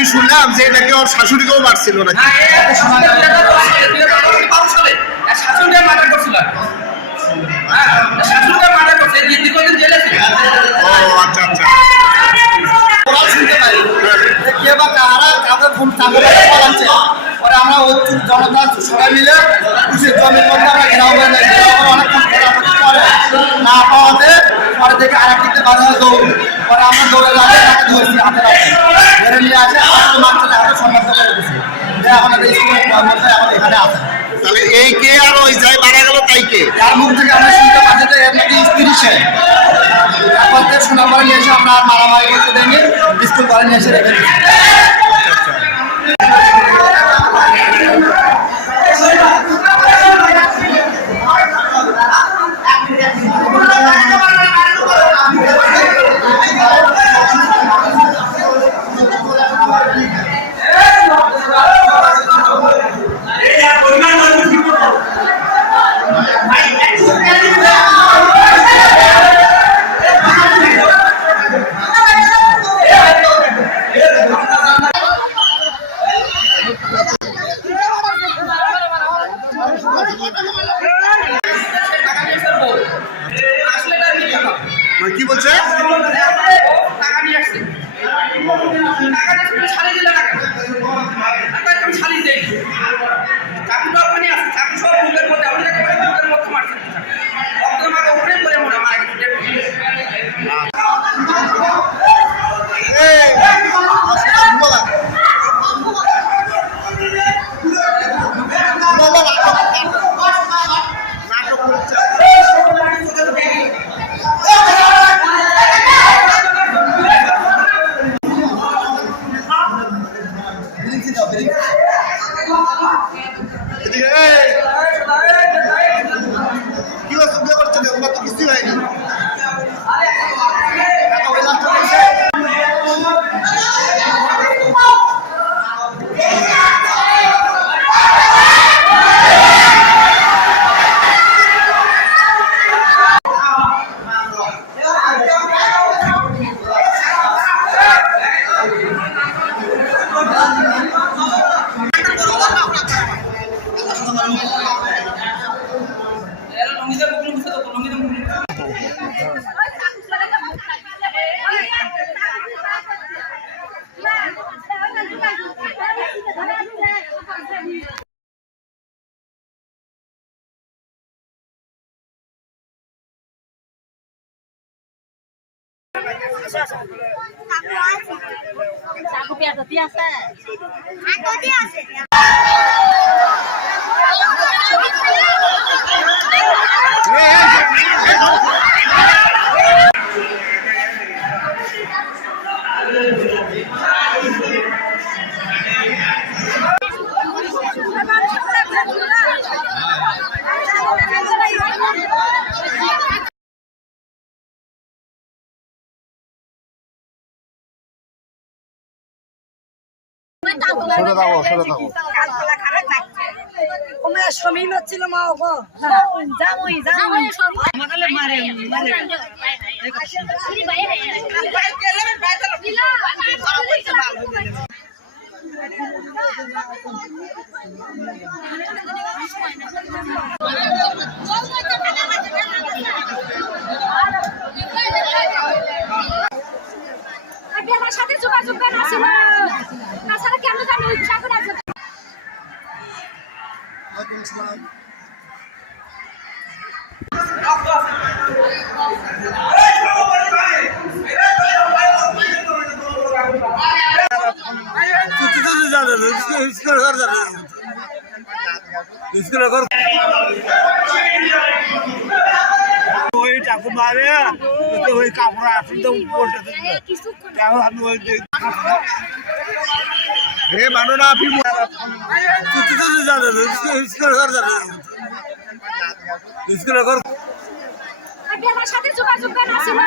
আমি শুনলাম যে এটাকে ওর শাশুড়িকেও মারছিল না। শাশুড়িকে মার্ডার করছিল। হ্যাঁ, শাশুড়িকে মার্ডার করছে, দীর্ঘদিন জেলে ছিল। ও আচ্ছা আচ্ছা। ওরা শুনতে পাই কে বা কারা কাদের ফোন চাপে পালাচ্ছে। পরে আমরা ওই জনতা সবাই মিলে জমির মধ্যে আমরা ঘেরাও করে নেই। অনেকক্ষণ পরে না পাওয়াতে পরে থেকে আরেকটিতে বাধা দৌড়। পরে আমরা দৌড়ে লাগে তাকে ধরছি হাতে রাখছি, ধরে নিয়ে আসে মাত্র হাতে সম্মান করে দিচ্ছি। এখন স্কুলের মধ্যে এখন এখানে আছে। তাহলে এই কে আর ওই যাই মারা গেল তাই কে? তার মুখ থেকে আমরা শুনতে পাচ্ছি যে এর নাকি স্ত্রী সে। তারপর শোনা করে নিয়ে এসে আমরা মারামারি করতে দেয়নি, স্কুল ঘরে নিয়ে এসে রেখে দিচ্ছি। কি বলছে? টাকা নিয়ে আসছে, টাকা ছাড়িয়ে দিলে টাকা ছাড়িয়ে দেয়। চাকুটা ওখানে আছে, চাকু সব বুকের মধ্যে আপনাকে বুকের মধ্যে মারছে। মাকে ওখানে করে মনে মারা গেছে। চাকু পেট দি আছে হাত দি আছে সময় হচ্ছিল মা ওগো জামুই জামুই আমাকে মারে মারে আমার সাথে যোগাযোগ না ছিল তাছাড়া কেন জানি ওই সাগর আছে ওই চাকু মারে ওই কাপড় আসি তো হে মানো না আপনি আমার সাথে যোগাযোগ না ছিল